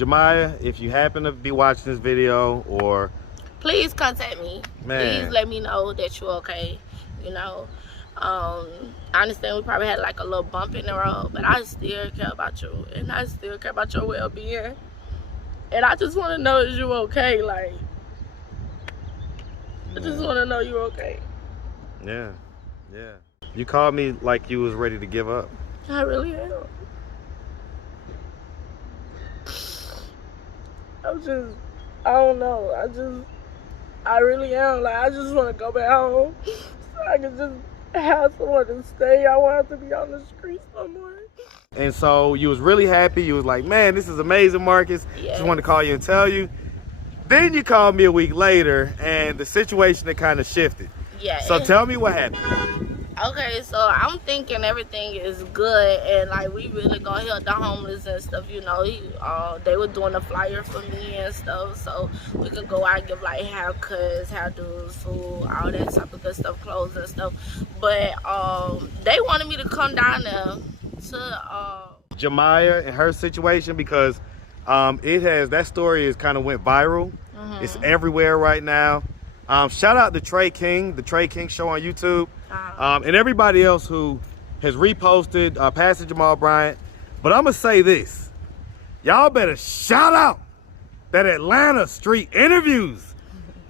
Jamiah, if you happen to be watching this video, or please contact me. Man. Please let me know that you're okay. You know, I understand we probably had like a little bump in the road, but I still care about you, and I still care about your well-being. And I just want to know that you're okay. Like, I just want to know you're okay. Yeah. You called me like you was ready to give up. I really am. I don't know. I really am. Like, I just want to go back home so I can just have somewhere to stay. I won't have to be on the streets no more. And so you was really happy. You was like, man, this is amazing, Marcus. Yes. Just wanted to call you and tell you. Then you called me a week later, and the situation had kind of shifted. Yeah. So tell me what happened. Okay, so I'm thinking everything is good, and like we really gonna help the homeless and stuff. You know, they were doing a flyer for me and stuff, so we could go out and give like haircuts, hairdos, food, all that type of good stuff, clothes and stuff. But they wanted me to come down there to Jamiah and her situation, because that story is kind of went viral. It's everywhere right now. Shout out to Trey King, the Trey King Show on YouTube. And everybody else who has reposted Pastor Jamal Bryant. But I'm going to say this. Y'all better shout out that Atlanta Street Interviews.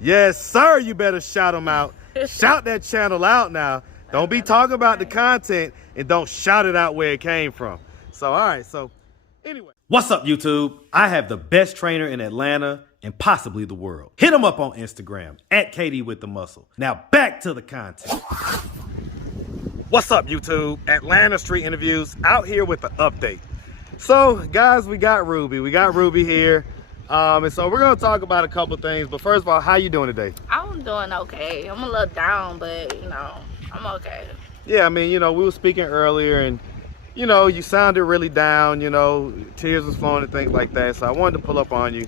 Yes, sir, you better shout them out. Shout that channel out now. Don't be talking about the content and don't shout it out where it came from. So, all right, so anyway. What's up, YouTube? I have the best trainer in Atlanta and possibly the world. Hit him up on Instagram, @KDWithTheMuscle. Now back to the content. What's up, YouTube? Atlanta Street Interviews out here with the update. So, guys, we got Ruby here. And so we're going to talk about a couple things. But first of all, how you doing today? I'm doing okay. I'm a little down, but, you know, I'm okay. Yeah, I mean, you know, we were speaking earlier and, you know, you sounded really down, you know, tears was flowing and things like that. So I wanted to pull up on you,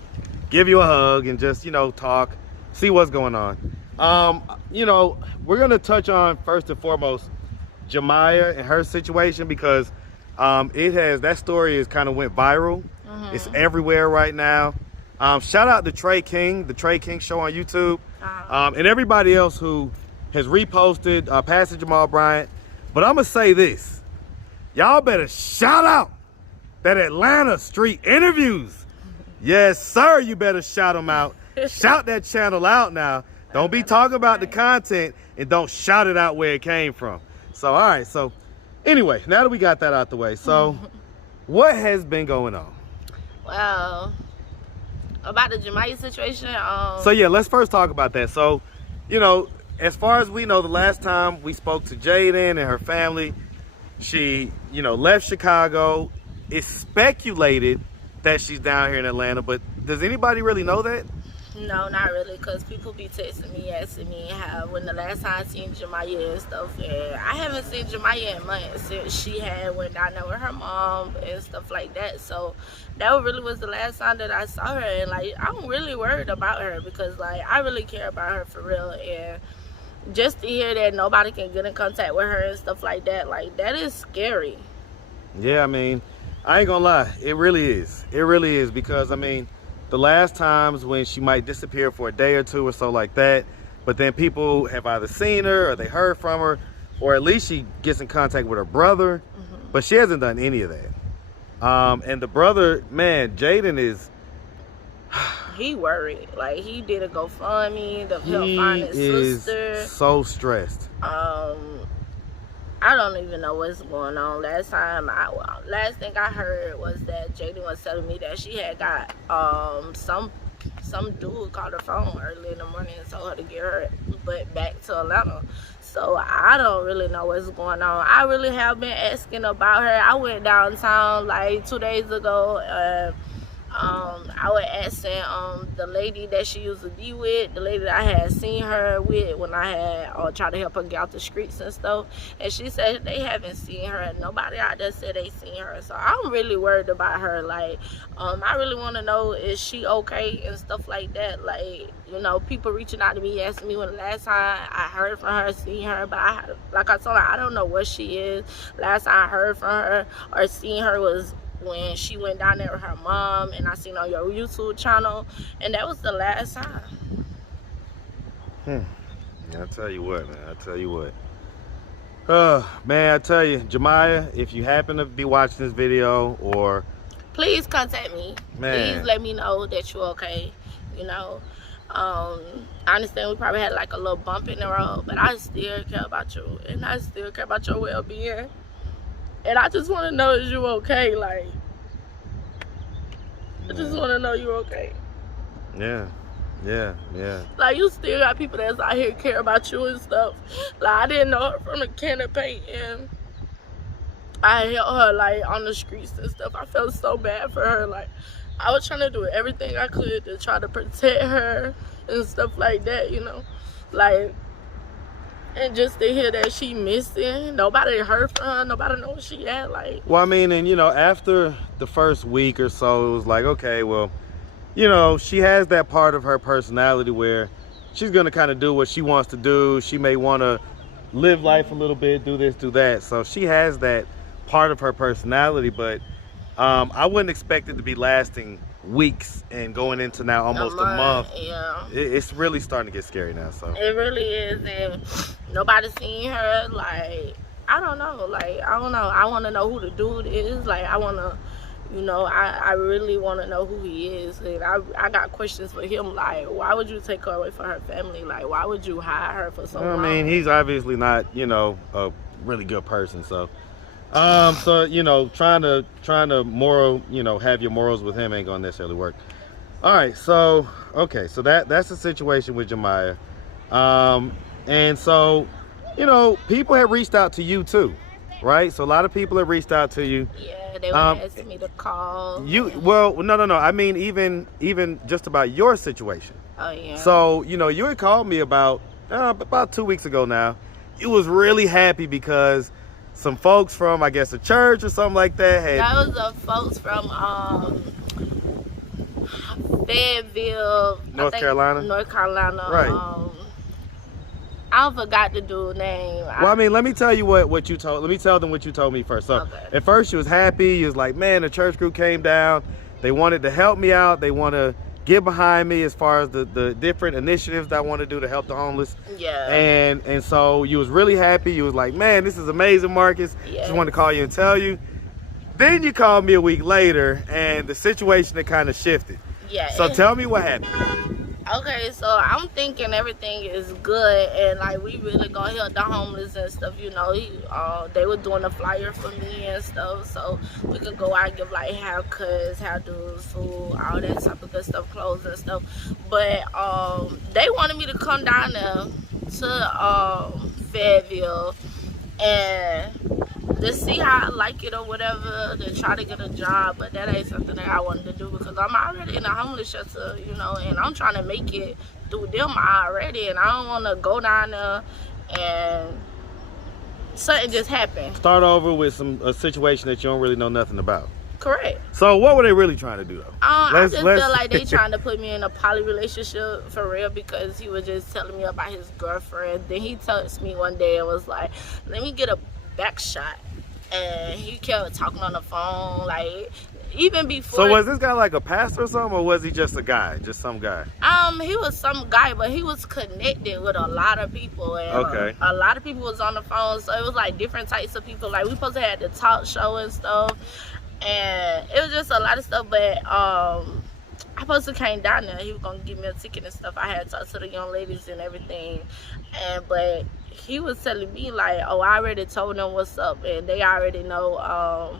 give you a hug and just, you know, talk, see what's going on. You know, we're going to touch on first and foremost Jamiah and her situation, because that story is kind of went viral. It's everywhere right now. Shout out to Trey King, the Trey King Show on YouTube. And everybody else who has reposted Pastor Jamal Bryant. But I'm going to say this. Y'all better shout out that Atlanta Street Interviews. Yes, sir, you better shout them out. Shout that channel out now. Don't be talking about the content and don't shout it out where it came from. So, all right, so anyway, now that we got that out the way, so what has been going on? Well, about the Jamiah situation. So yeah, let's first talk about that. So, you know, as far as we know, the last time we spoke to Jaden and her family, she, you know, left Chicago. It's speculated that she's down here in Atlanta, but does anybody really know that? No, not really, because people be texting me, asking me when the last time I seen Jamiah and stuff, and I haven't seen Jamiah in months since she had went down there with her mom and stuff like that. So that really was the last time that I saw her, and like I'm really worried about her because like I really care about her for real, and just to hear that nobody can get in contact with her and stuff like that is scary. Yeah, I mean, I ain't gonna lie, it really is, because I mean, the last times when she might disappear for a day or two or so like that, but then people have either seen her or they heard from her, or at least she gets in contact with her brother, but she hasn't done any of that. And the brother, man, Jaden is... he worried. Like, he did a GoFundMe to help find his sister. He is so stressed. I don't even know what's going on. Last thing I heard was that Jaden was telling me that she had got some dude called her phone early in the morning and told her to get her butt back to Atlanta. So I don't really know what's going on. I really have been asking about her. I went downtown like 2 days ago. I was asking the lady that she used to be with, the lady that I had seen her with when I had tried to help her get out the streets and stuff, and she said they haven't seen her, and nobody out there said they seen her. So I'm really worried about her. Like, I really want to know, is she okay and stuff like that. Like, you know, people reaching out to me asking me when the last time I heard from her, seen her, but like I told her, I don't know what she is. Last time I heard from her or seen her was when she went down there with her mom, and I seen on your YouTube channel, and that was the last time. Yeah, I tell you what, man. I tell you what. Man, I tell you, Jamiah, if you happen to be watching this video, or please contact me. Man. Please let me know that you're okay. You know, I understand we probably had like a little bump in the road, but I still care about you, and I still care about your well-being. And I just want to know that you're okay. Like, I just want to know you're okay. Yeah. Like, you still got people that's out here care about you and stuff. Like, I didn't know her from a can of paint, and I held her like on the streets and stuff. I felt so bad for her. Like, I was trying to do everything I could to try to protect her and stuff like that, you know. Like, and just to hear that she missing, nobody heard from her, nobody know where she at. Like, well, I mean, and you know, after the first week or so, it was like, okay, well, you know, she has that part of her personality where she's gonna kind of do what she wants to do. She may want to live life a little bit, do this, do that. So she has that part of her personality, but I wouldn't expect it to be lasting weeks and going into now almost a month. Yeah, it's really starting to get scary now. So it really is, and nobody seen her. Like, I don't know. Like, I don't know. I want to know who the dude is. Like, I want to, you know, I really want to know who he is. And I got questions for him. Like, why would you take her away from her family? Like, why would you hide her for so long? I mean, he's obviously not, you know, a really good person. So, so you know, trying to moral, you know, have your morals with him ain't gonna necessarily work. All right, so okay, so that's the situation with Jamiah, and so, you know, people have reached out to you too, right? So a lot of people have reached out to you. Yeah, they were asking me to call. Well, no. I mean, even just about your situation. Oh yeah. So, you know, you had called me about 2 weeks ago now. You was really happy because some folks from, I guess, a church or something like that had... That was the folks from Fayetteville, North Carolina. Right. I forgot the dude's name. Well, I mean, let me tell you what you told. Let me tell them what you told me first. So, okay. At first, you was happy. You was like, man, the church group came down. They wanted to help me out. They want to get behind me as far as the different initiatives that I want to do to help the homeless. Yeah. And so you was really happy. You was like, man, this is amazing, Marcus. Yes. Just wanted to call you and tell you. Then you called me a week later, and the situation had kind of shifted. Yeah. So tell me what happened. Okay, so I'm thinking everything is good, and like we really gonna help the homeless and stuff. You know, they were doing a flyer for me and stuff, so we could go out and give like haircuts, hairdos, food, all that type of good stuff, clothes and stuff. But they wanted me to come down there to Fayetteville and to see how I like it or whatever, to try to get a job. But that ain't something that I wanted to do because I'm already in a homeless shelter, you know, and I'm trying to make it through them already, and I don't want to go down there and something just happen. Start over with a situation that you don't really know nothing about. Correct. So what were they really trying to do though? I just feel like they trying to put me in a poly relationship for real, because he was just telling me about his girlfriend. Then he texted me one day and was like, let me get a backshot. And he kept talking on the phone, like, even before. So was this guy like a pastor or something, or was he just a guy, just some guy? He was some guy, but he was connected with a lot of people, and okay. A lot of people was on the phone, so it was like different types of people. Like, we supposed to have the talk show and stuff, and it was just a lot of stuff. But I supposed to came down there. He was gonna give me a ticket and stuff. I had to talk to the young ladies and everything, but he was telling me like, oh, I already told them what's up, and they already know how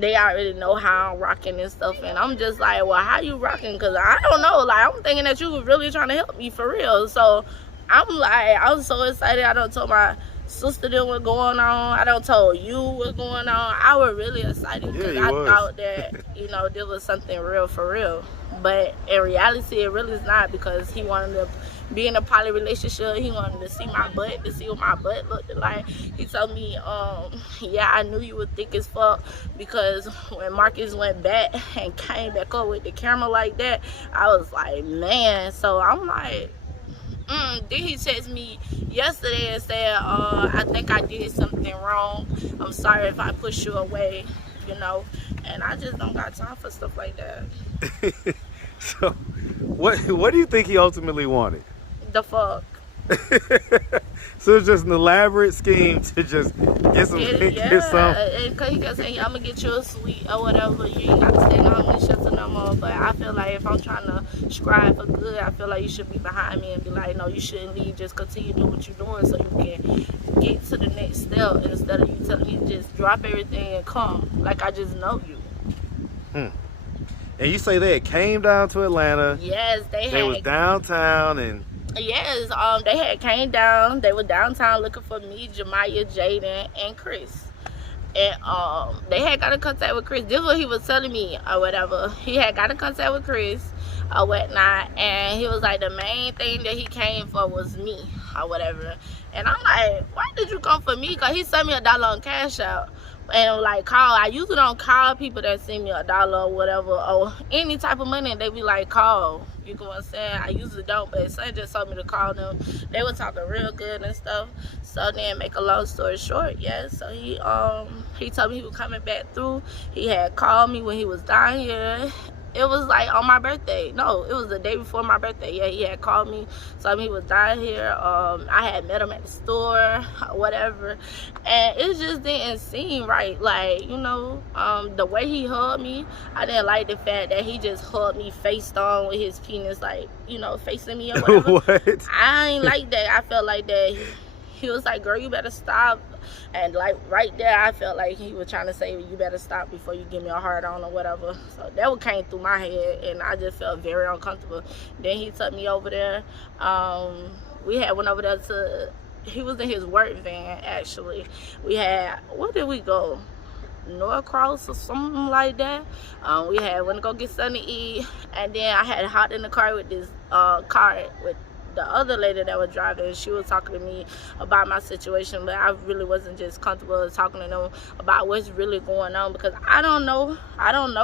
I'm rocking and stuff. And I'm just like, well, how you rocking? Because I don't know. Like, I'm thinking that you was really trying to help me for real. So I'm like, I was so excited. I done told my sister that what's going on. I done told you what's going on. I was really excited because I thought that, you know, there was something real for real. But in reality, it really is not, because he wanted to be in a poly relationship. He wanted to see my butt, to see what my butt looked like. He told me, yeah, I knew you were thick as fuck, because when Marcus went back and came back up with the camera like that, I was like, man. So I'm like, then he texted me yesterday and said, I think I did something wrong. I'm sorry if I pushed you away. you know. And I just don't got time for stuff like that. So, what do you think he ultimately wanted? The fuck. So it's just an elaborate scheme to just get some, get some. And cause he kept saying, yeah, I'm gonna get you a suite or whatever. You ain't got to stay in the homeless shelter no more. But I feel like if I'm trying to strive for good, I feel like you should be behind me and be like, no, you shouldn't leave. Just continue doing what you're doing so you can get to the next step instead of you telling me to just drop everything and come. Like I just know you. And you say they came down to Atlanta. Yes, they was downtown and. Yes, they had came down. They were downtown looking for me, Jamiah, Jaden, and Chris. And they had got in contact with Chris. This is what he was telling me or whatever. He had got in contact with Chris or whatnot, and he was like, the main thing that he came for was me or whatever. And I'm like, why did you come for me? Because he sent me $1 on Cash App. And like I usually don't call people that send me $1 or whatever or any type of money, and they be like, call. You know what I'm saying? I usually don't, but son just told me to call them. They were talking real good and stuff. So then, make a long story short, yeah. So he told me he was coming back through. He had called me when he was down here. It was like on my birthday. No, it was the day before my birthday. Yeah, he had called me, told me he was down here. I had met him at the store, whatever, and it just didn't seem right. Like, you know, the way he hugged me, I didn't like the fact that he just hugged me face on with his penis, like, you know, facing me or whatever. What? I ain't like that. I felt like that. He was like, girl, you better stop. And like right there, I felt like he was trying to say, you better stop before you give me a hard on or whatever. So that what came through my head, and I just felt very uncomfortable. Then he took me over there. We had went over there to, he was in his work van actually. We had, where did we go? Norcross or something like that. We had went to go get something to eat, and then I had hopped in the car with this car with the other lady that was driving. She was talking to me about my situation, but I really wasn't just comfortable talking to them about what's really going on, because I don't know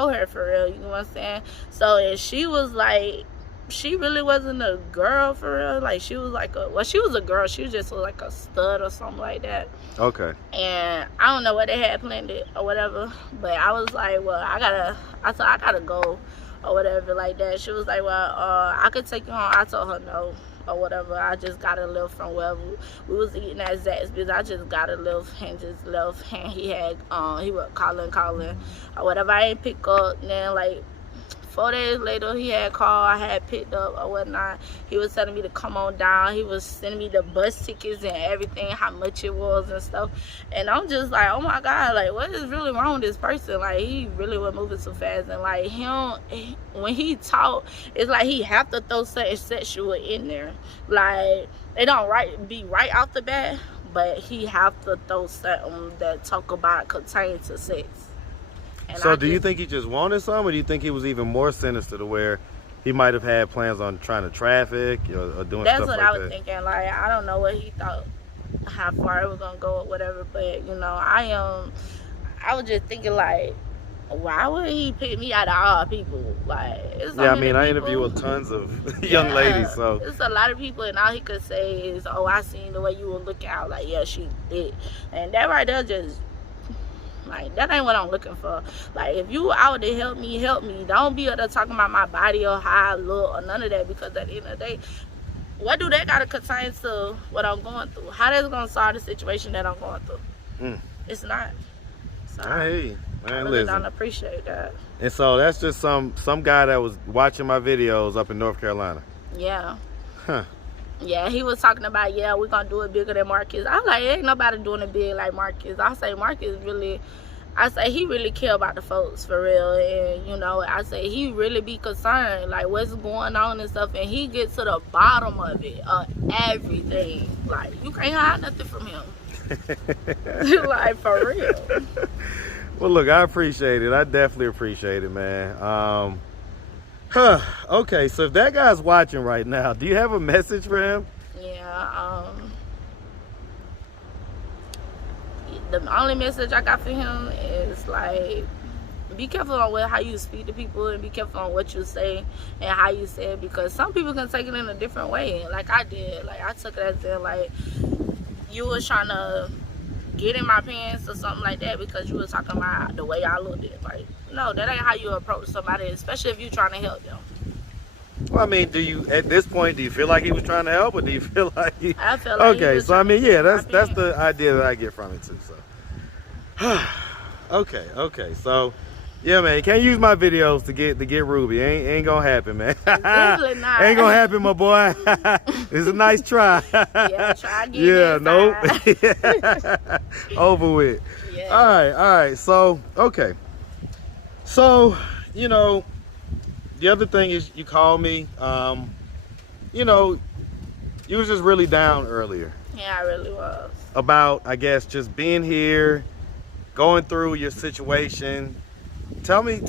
her for real, you know what I'm saying? So, and she was like, she really wasn't a girl for real. Like, she was like she was a girl. She was just like a stud or something like that. Okay. And I don't know what they had planned it or whatever, but I was like, well, I gotta go or whatever like that. She was like, well, I could take you home. I told her no or whatever. I just got a lift from wherever we was eating at Zaxby's. I just got a lift and just left, and he was calling or whatever. I ain't pick up. Then like 4 days later, he had called. I had picked up or whatnot. He was telling me to come on down. He was sending me the bus tickets and everything, how much it was and stuff. And I'm just like, oh my God, like, what is really wrong with this person? Like, he really was moving so fast. And like, when he talk, it's like he have to throw something sexual in there. Like, they don't be right off the bat, but he have to throw something that talk about pertaining to sex. And so do you think he just wanted some, or do you think he was even more sinister to where he might have had plans on trying to traffic or doing stuff like that? That's what I was thinking. Like, I don't know what he thought, how far it was gonna go or whatever. But you know, I was just thinking like, why would he pick me out of all people? Like, it's so many I interview with tons of young ladies, so it's a lot of people, and all he could say is, "Oh, I seen the way you were looking." I was like, "Yeah, she did," and that right there just. Like, that ain't what I'm looking for. Like, if you out to help me, help me. Don't be out there talking about my body or how I look or none of that, because at the end of the day, what do that got to contain to what I'm going through? How that's going to solve the situation that I'm going through? It's not. So, I hear you. Man, I really don't appreciate that. And so that's just some guy that was watching my videos up in North Carolina. Yeah. Huh. Yeah, he was talking about, yeah, we're going to do it bigger than Marcus. I was like, ain't nobody doing it big like Marcus. I say he really care about the folks for real. And, you know, I say he really be concerned, like, what's going on and stuff. And he gets to the bottom of it, everything. Like, you can't hide nothing from him. Like, for real. Well, look, I appreciate it. I definitely appreciate it, man. Okay, so if that guy's watching right now, do you have a message for him? Yeah, the only message I got for him is like, be careful on how you speak to people, and be careful on what you say and how you say it, because some people can take it in a different way. Like I did. Like, I took it as in, like, you was trying to get in my pants or something like that because you was talking about the way I looked at. Like, no, that ain't how you approach somebody, especially if you trying to help them. Well, I mean, do you at this point do you feel like he was trying to help, or do you feel like he? I feel like okay, so I mean, yeah, that's the idea that I get from it too. So, okay, so. Yeah, man, you can't use my videos to get Ruby. Ain't gonna happen, man. Definitely not. Ain't gonna happen, my boy. It's a nice try. Yeah, try again. Yeah, nope. Over with. Yeah. All right. So, okay. So, you know, the other thing is you called me. You know, you was just really down earlier. Yeah, I really was. About, I guess, just being here, going through your situation. Tell me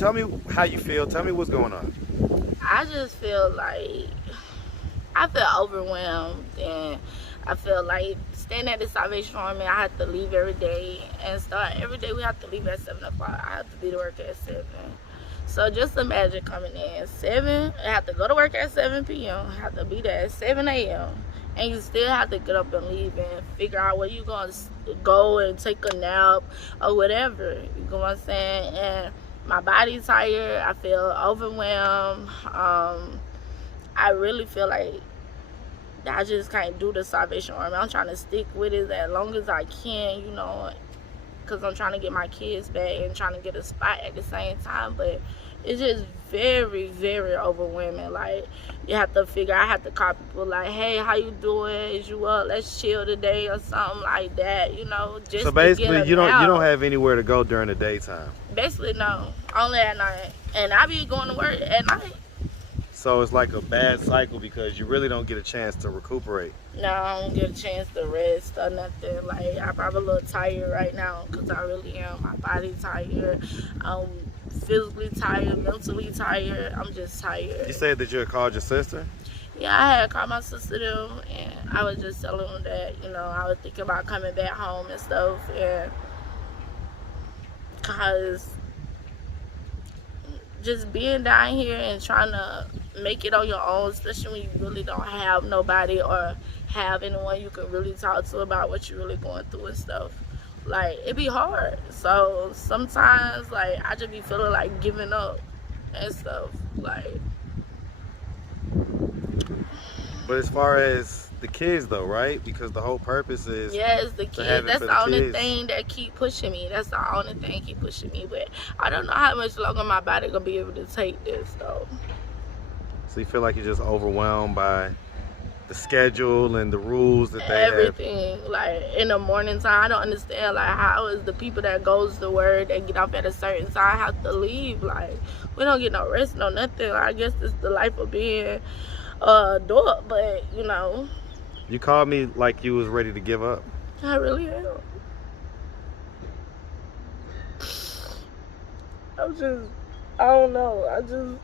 how you feel. Tell me what's going on. I just feel like I feel overwhelmed, and I feel like staying at the Salvation Army, I have to leave every day and start every day. We have to leave at 7 o'clock. I have to be to work at 7. So just imagine coming in at 7. I have to go to work at 7 p.m. I have to be there at 7 a.m. And you still have to get up and leave and figure out where you're going to go and take a nap or whatever. You know what I'm saying? And my body's tired. I feel overwhelmed. I really feel like I just can't do the Salvation Army. I'm trying to stick with it as long as I can, you know, because I'm trying to get my kids back and trying to get a spot at the same time. But it's just very, very overwhelming. Like, you have to figure, I have to call people like, hey, how you doing? Is you up? Let's chill today or something like that, you know. Just so basically, you don't out. have anywhere to go during the daytime. Basically, no. Only at night. And I be going to work at night. So it's like a bad cycle because you really don't get a chance to recuperate. No, I don't get a chance to rest or nothing. Like, I'm probably a little tired right now because I really am. My body's tired. I'm physically tired, mentally tired. I'm just tired. You said that you had called your sister? Yeah, I had called my sister too, and I was just telling them that, you know, I was thinking about coming back home and stuff, and because just being down here and trying to make it on your own, especially when you really don't have nobody or have anyone you can really talk to about what you're really going through and stuff, like, it be hard. So sometimes, like, I just be feeling like giving up and stuff, like. But as far as the kids though, right? Because the whole purpose is it's the kids. That's the only thing that keep pushing me. That's the only thing keep pushing me. But I don't know how much longer my body gonna be able to take this though. So you feel like you're just overwhelmed by the schedule and the rules that they everything have. Like, in the morning time, I don't understand, like, how is the people that goes to work, they get off at a certain time, have to leave. Like, we don't get no rest, no nothing. I guess it's the life of being adult, but you know. You called me like you was ready to give up. I really am. I don't know.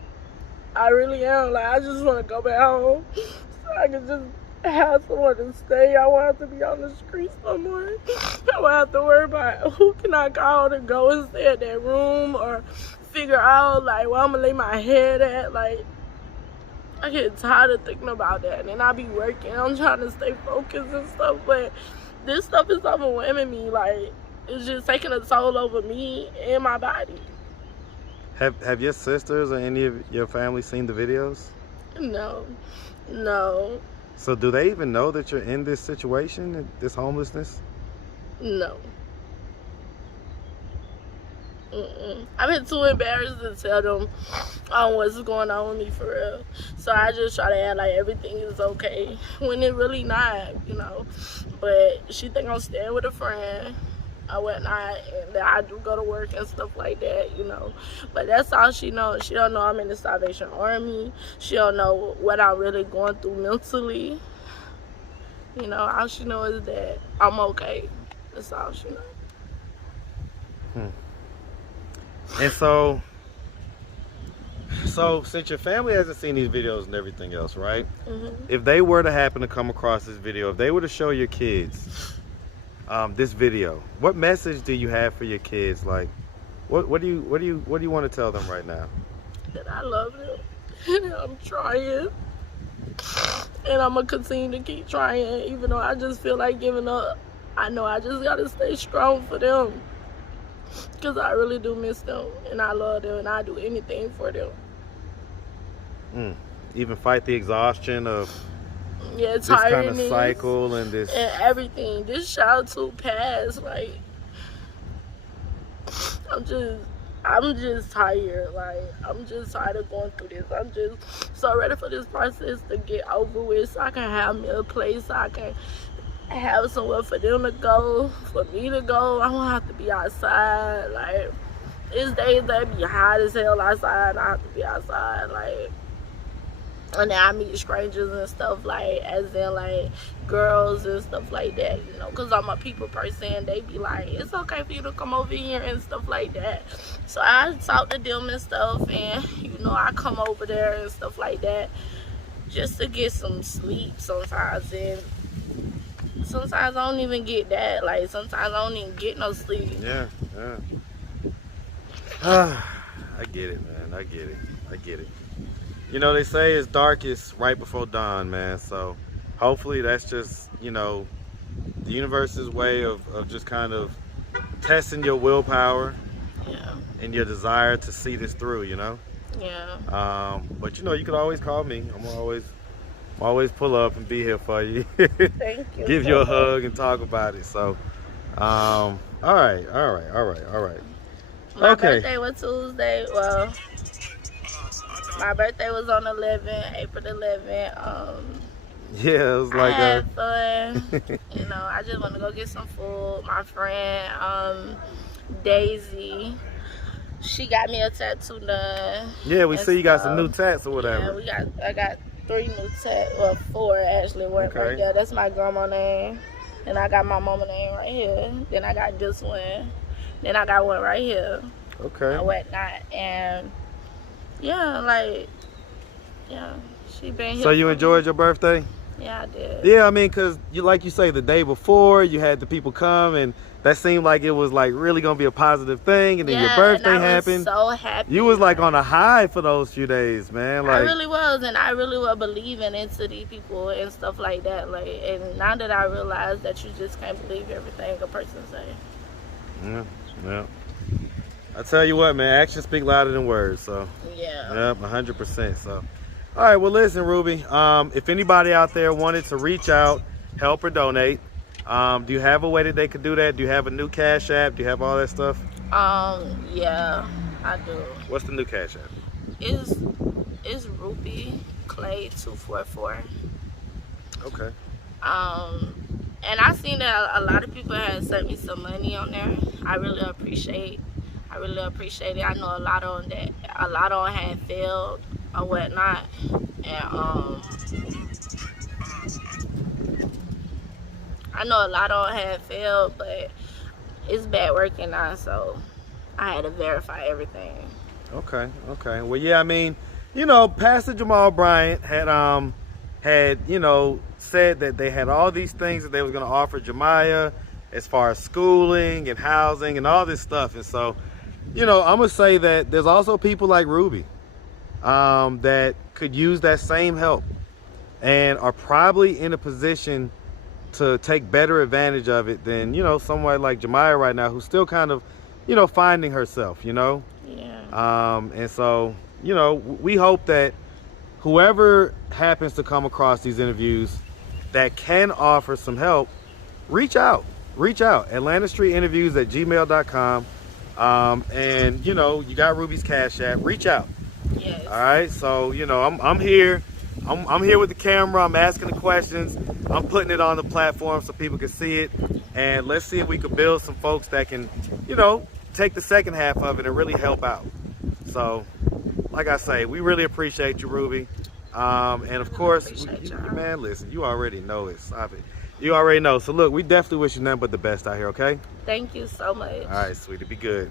I really am. Like, I just want to go back home so I can just have somewhere to stay. I won't have to be on the streets no more. I won't have to worry about who can I call to go and stay at that room or figure out, like, where I'm going to lay my head at. Like, I get tired of thinking about that. And then I be working. I'm trying to stay focused and stuff. But this stuff is overwhelming me. Like, it's just taking a toll over me and my body. Have your sisters or any of your family seen the videos? No. So do they even know that you're in this situation, this homelessness? No. I've been too embarrassed to tell them what's going on with me for real. So I just try to act like everything is okay when it really not, you know. But she think I'm staying with a friend or whatnot, and that I do go to work and stuff like that, you know. But that's all she knows. She don't know I'm in the Salvation Army. She don't know what I'm really going through mentally. You know, all she knows is that I'm okay. That's all she knows. And so since your family hasn't seen these videos and everything else, right? If they were to happen to come across this video, if they were to show your kids this video, what message do you have for your kids? Like, what do you want to tell them right now? That I love them, and I'm trying, and I'm gonna continue to keep trying, even though I just feel like giving up. I know I just gotta stay strong for them. Because I really do miss them. And I love them. And I do anything for them. Even fight the exhaustion of this kind of cycle and this. And everything. This child too passed. Like, I'm just tired. Like, I'm just tired of going through this. I'm just so ready for this process to get over with, so I can have me a place, so I can have somewhere for them to go, for me to go. I don't have to be outside. Like, it's days that be hot as hell outside, and I have to be outside. Like, and then I meet strangers and stuff, like, as in, like, girls and stuff like that, you know, because I'm a people person. They be like, it's okay for you to come over here and stuff like that. So I talk to them and stuff, and, you know, I come over there and stuff like that just to get some sleep sometimes. And sometimes I don't even get that. Like, sometimes I don't even get no sleep. Yeah. I get it, man. I get it. You know, they say it's darkest right before dawn, man. So hopefully that's just, you know, the universe's way of just kind of testing your willpower and your desire to see this through, you know? Yeah. But, you know, you could always call me. I'm always pull up and be here for you. Thank you. Give you a hug and talk about it. So, all right. My birthday was Tuesday. Well, my birthday was on April 11th. Yeah, it was like I had fun. You know, I just want to go get some food. My friend, Daisy, she got me a tattoo done. Yeah, we see you got some new tats or whatever. Yeah, I got 3 new tats, well 4 actually. Right there. That's my grandma name. Then I got my mama name right here. Then I got this one. Then I got one right here. Okay. And whatnot. And she been here. So you enjoyed your birthday? Yeah, I did. Yeah, I mean, because like you say, the day before, you had the people come, and that seemed like it was like really going to be a positive thing, and then your birthday happened. I was so happy. You was like on a high for those few days, man. Like, I really was, and I really was believing into these people and stuff like that. Like, and now that I realize that you just can't believe everything a person say. Yeah. I tell you what, man, actions speak louder than words, so. Yeah. Yep, 100%, so. All right, well, listen, Ruby, if anybody out there wanted to reach out, help or donate, do you have a way that they could do that? Do you have a new Cash App? Do you have all that stuff? Yeah, I do. What's the new Cash App? It's Ruby Clay 244. Okay. And I seen that a lot of people had sent me some money on there. I really appreciate it. I know a lot on had failed or whatnot, and I know a lot on had failed, but it's bad working now, so I had to verify everything. Okay. Well, yeah, I mean, you know, Pastor Jamal Bryant had you know, said that they had all these things that they was going to offer Jamiah as far as schooling and housing and all this stuff. And so, you know, I'm going to say that there's also people like Ruby that could use that same help and are probably in a position to take better advantage of it than, you know, someone like Jamiah right now, who's still kind of, you know, finding herself, you know? Yeah. And so, you know, we hope that whoever happens to come across these interviews that can offer some help, reach out. AtlantaStreetInterviews@gmail.com. And, you know, you got Ruby's Cash App. Reach out. Yes. All right. So, you know, I'm here. I'm here with the camera. I'm asking the questions. I'm putting it on the platform so people can see it. And let's see if we can build some folks that can, you know, take the second half of it and really help out. So, like I say, we really appreciate you, Ruby. And of course, man, listen, you already know it. Stop it. You already know. So look, we definitely wish you nothing but the best out here, okay? Thank you so much. All right, sweetie. Be good.